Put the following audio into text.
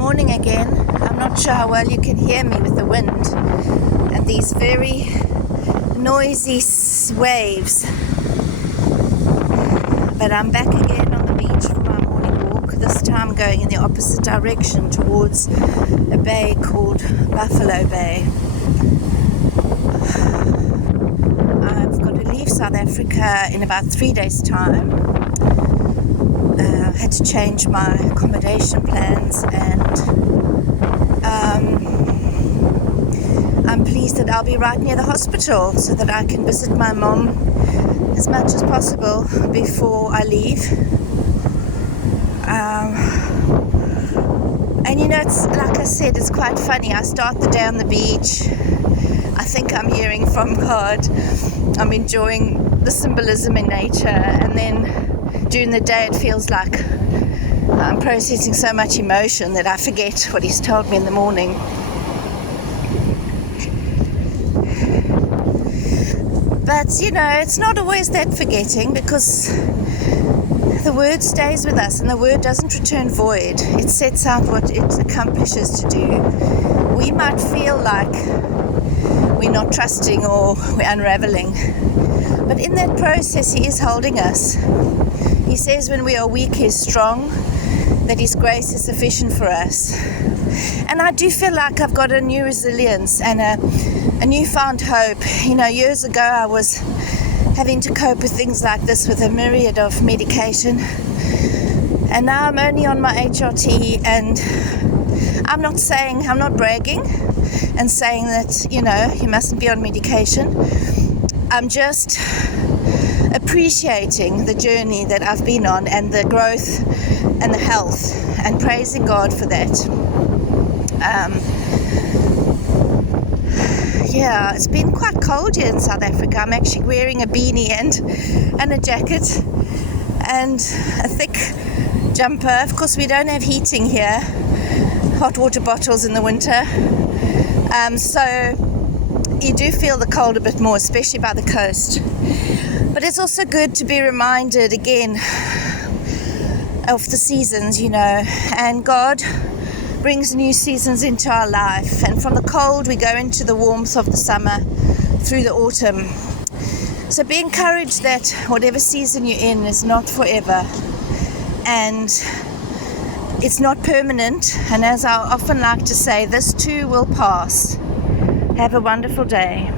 morning again. I'm not sure how well you can hear me with the wind and these very noisy waves. But I'm back again on the beach for my morning walk, this time going in the opposite direction towards a bay called Buffalo Bay. I've got to leave South Africa in about 3 days' time. Had to change my accommodation plans, and I'm pleased that I'll be right near the hospital so that I can visit my mom as much as possible before I leave. And it's like I said, it's quite funny. I start the day on the beach. I think I'm hearing from God. I'm enjoying the symbolism in nature, and then during the day it feels like I'm processing so much emotion that I forget what he's told me in the morning. But it's not always that forgetting, because the word stays with us and the word doesn't return void. It sets out what it accomplishes to do. We might feel like we're not trusting or we're unraveling, but in that process he is holding us. He says when we are weak, he is strong, that his grace is sufficient for us. And I do feel like I've got a new resilience and a newfound hope. Years ago I was having to cope with things like this with a myriad of medication. And now I'm only on my HRT, and I'm not bragging and saying that, you mustn't be on medication. I'm just appreciating the journey that I've been on and the growth and the health, and praising God for that. It's been quite cold here in South Africa. I'm actually wearing a beanie and a jacket and a thick jumper. Of course, we don't have heating here, hot water bottles in the winter. So you do feel the cold a bit more, especially by the coast. But it's also good to be reminded again of the seasons, and God brings new seasons into our life. And from the cold, we go into the warmth of the summer through the autumn. So be encouraged that whatever season you're in is not forever, and it's not permanent. And as I often like to say, this too will pass. Have a wonderful day.